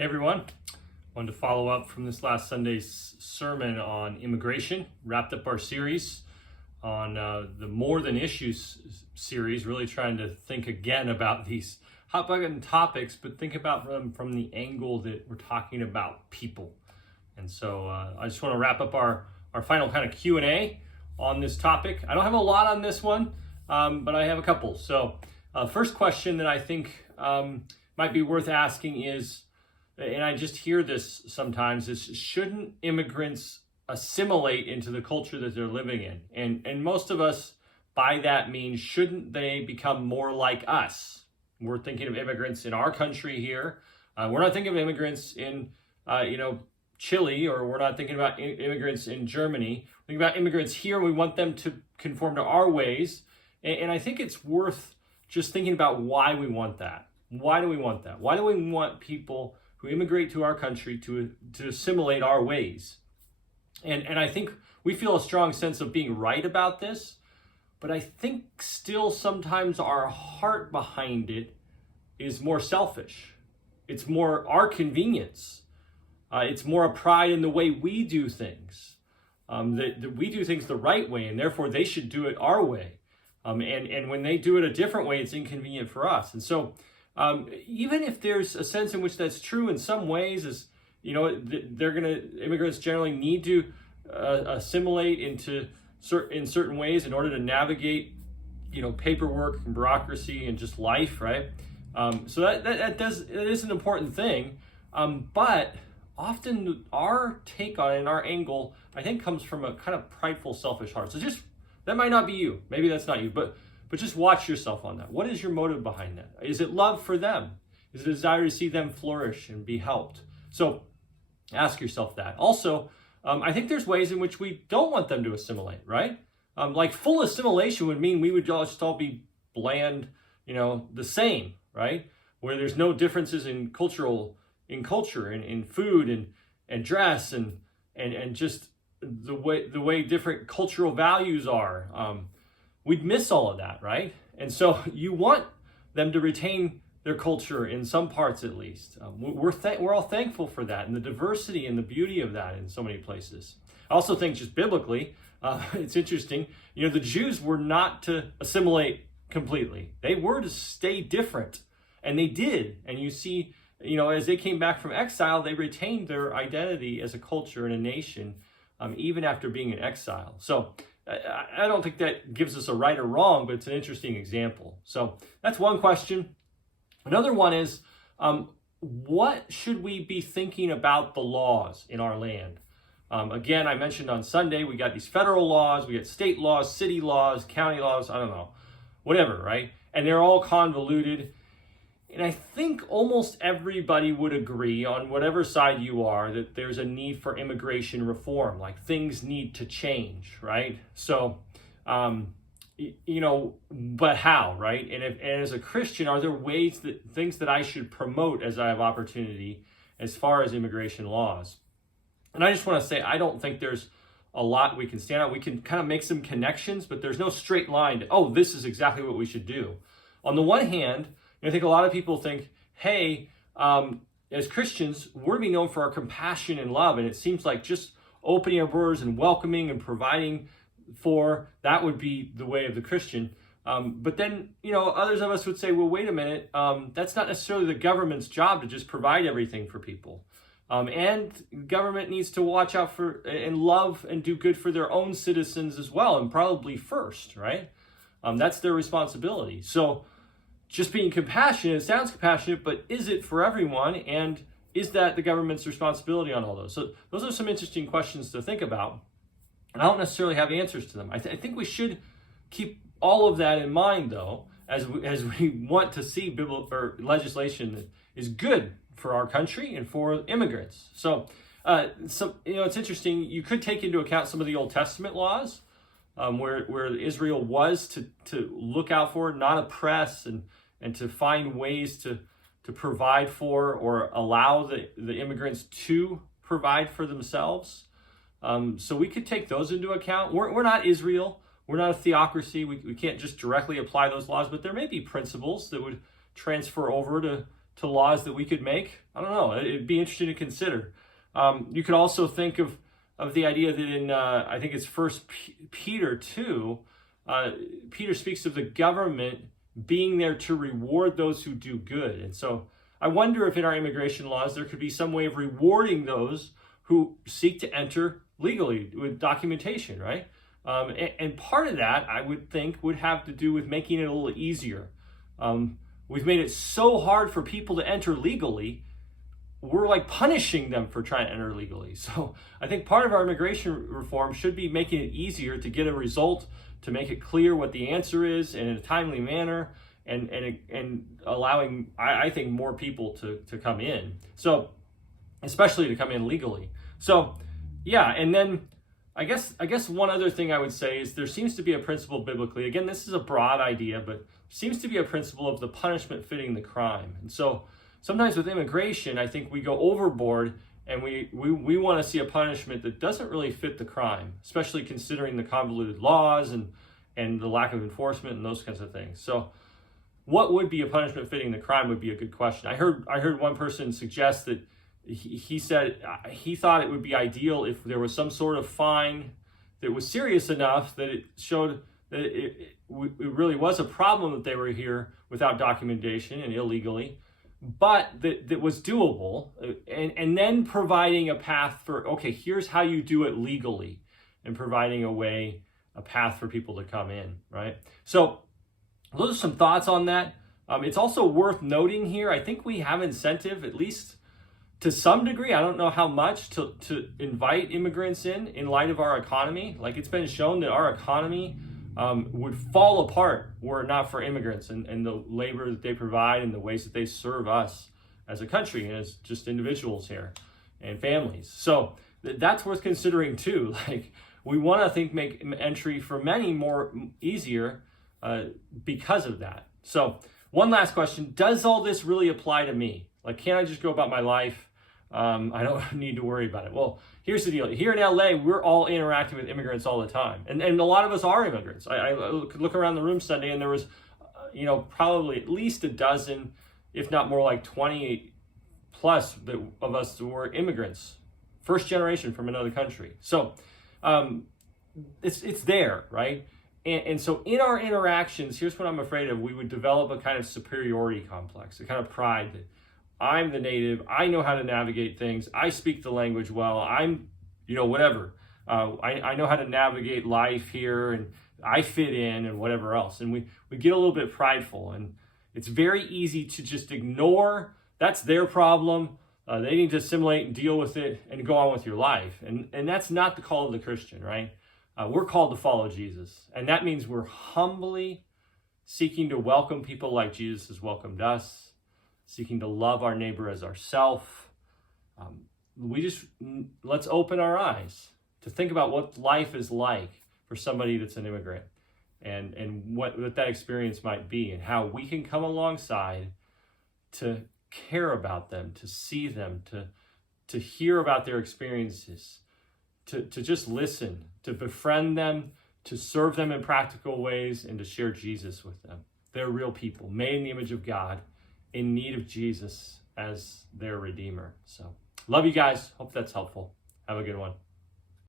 Hey everyone, wanted to follow up from this last Sunday's sermon on immigration. Wrapped up our series on the More Than Issues series, really trying to think again about these hot button topics, but think about them from the angle that we're talking about people. And so I just want to wrap up our final kind of Q&A on this topic. I don't have a lot on this one, but I have a couple. So first question that I think might be worth asking is, and I just hear this sometimes, is shouldn't immigrants assimilate into the culture that they're living in? And most of us by that mean, shouldn't they become more like us? We're thinking of immigrants in our country here. We're not thinking of immigrants in, Chile, or we're not thinking about immigrants in Germany. We're thinking about immigrants here. We want them to conform to our ways. And I think it's worth just thinking about why we want that. Why do we want that? Why do we want people who immigrate to our country to assimilate our ways? And I think we feel a strong sense of being right about this, but I think still sometimes our heart behind it is more selfish. It's more our convenience. It's more a pride in the way we do things. That we do things the right way, and therefore they should do it our way. And when they do it a different way, it's inconvenient for us. And so even if there's a sense in which that's true in some ways, is immigrants generally need to assimilate in certain ways in order to navigate paperwork and bureaucracy and just life, right? So that is an important thing, but often our take on it and our angle, I think, comes from a kind of prideful, selfish heart. So just, that might not be you, maybe that's not you, but just watch yourself on that. What is your motive behind that? Is it love for them? Is it a desire to see them flourish and be helped? So ask yourself that. Also, I think there's ways in which we don't want them to assimilate, right? Like full assimilation would mean we would just all be bland, the same, right? Where there's no differences in culture and in food and dress and just the way different cultural values are. We'd miss all of that, right? And so you want them to retain their culture in some parts, at least. We're all thankful for that and the diversity and the beauty of that in so many places. I also think just biblically, it's interesting, the Jews were not to assimilate completely. They were to stay different, and they did. And you see, as they came back from exile, they retained their identity as a culture and a nation, even after being in exile. So I don't think that gives us a right or wrong, but it's an interesting example. So that's one question. Another one is, what should we be thinking about the laws in our land? Again, I mentioned on Sunday, we got these federal laws, we got state laws, city laws, county laws, I don't know, whatever, right? And they're all convoluted. And I think almost everybody would agree, on whatever side you are, that there's a need for immigration reform, like things need to change, right? So, but how, right? And as a Christian, are there things that I should promote as I have opportunity as far as immigration laws? And I just want to say, I don't think there's a lot we can stand on. We can kind of make some connections, but there's no straight line to, this is exactly what we should do. On the one hand, I think a lot of people think, hey, as Christians, we're to be known for our compassion and love. And it seems like just opening our doors and welcoming and providing for, that would be the way of the Christian. But then, others of us would say, well, wait a minute, that's not necessarily the government's job to just provide everything for people. And government needs to watch out for and love and do good for their own citizens as well, and probably first, right? That's their responsibility. So just being compassionate, it sounds compassionate, but is it for everyone? And is that the government's responsibility on all those? So those are some interesting questions to think about. And I don't necessarily have answers to them. I think we should keep all of that in mind, though, as we want to see legislation that is good for our country and for immigrants. So it's interesting. You could take into account some of the Old Testament laws, where Israel was to look out for, not oppress, and to find ways to provide for or allow the immigrants to provide for themselves. So we could take those into account. We're not Israel. We're not a theocracy. We can't just directly apply those laws, but there may be principles that would transfer over to to laws that we could make? I don't know. It'd be interesting to consider. You could also think of the idea that in, I think it's First Peter 2, Peter speaks of the government being there to reward those who do good. And so I wonder if in our immigration laws there could be some way of rewarding those who seek to enter legally with documentation, right? And part of that, I would think, would have to do with making it a little easier. We've made it so hard for people to enter legally, we're like punishing them for trying to enter legally. So I think part of our immigration reform should be making it easier to get a result, to make it clear what the answer is and in a timely manner, and allowing, I think, more people to come in. So especially to come in legally. So yeah, and then I guess one other thing I would say is there seems to be a principle biblically. Again, this is a broad idea, but seems to be a principle of the punishment fitting the crime. And so sometimes with immigration, I think we go overboard and we want to see a punishment that doesn't really fit the crime, especially considering the convoluted laws and the lack of enforcement and those kinds of things. So what would be a punishment fitting the crime would be a good question. I heard one person suggest that he said he thought it would be ideal if there was some sort of fine that was serious enough that it showed that it really was a problem that they were here without documentation and illegally, but that was doable, and then providing a path for, okay, here's how you do it legally, and providing a path for people to come in, right? So those are some thoughts on that. It's also worth noting here, I think we have incentive, at least to some degree, I don't know how much, to invite immigrants in light of our economy. Like, it's been shown that our economy would fall apart were it not for immigrants and the labor that they provide and the ways that they serve us as a country and as just individuals here and families. So that's worth considering too. Like, we want to think make entry for many more easier because of that. So one last question: does all this really apply to me? Like, can't I just go about my life? I don't need to worry about it. Well, here's the deal. Here in LA, we're all interacting with immigrants all the time. And a lot of us are immigrants. I could look around the room Sunday and there was, probably at least a dozen, if not more, like 20 plus of us who were immigrants, first generation from another country. So it's there, right? And so in our interactions, here's what I'm afraid of. We would develop a kind of superiority complex, a kind of pride that I'm the native, I know how to navigate things, I speak the language well, I'm, whatever. I know how to navigate life here, and I fit in, and whatever else. And we get a little bit prideful, and it's very easy to just ignore, that's their problem, they need to assimilate and deal with it and go on with your life. And that's not the call of the Christian, right? We're called to follow Jesus. And that means we're humbly seeking to welcome people like Jesus has welcomed us, seeking to love our neighbor as ourself. Let's open our eyes to think about what life is like for somebody that's an immigrant, and what that experience might be, and how we can come alongside to care about them, to see them, to hear about their experiences, to just listen, to befriend them, to serve them in practical ways, and to share Jesus with them. They're real people, made in the image of God, in need of Jesus as their Redeemer. So love you guys. Hope that's helpful. Have a good one.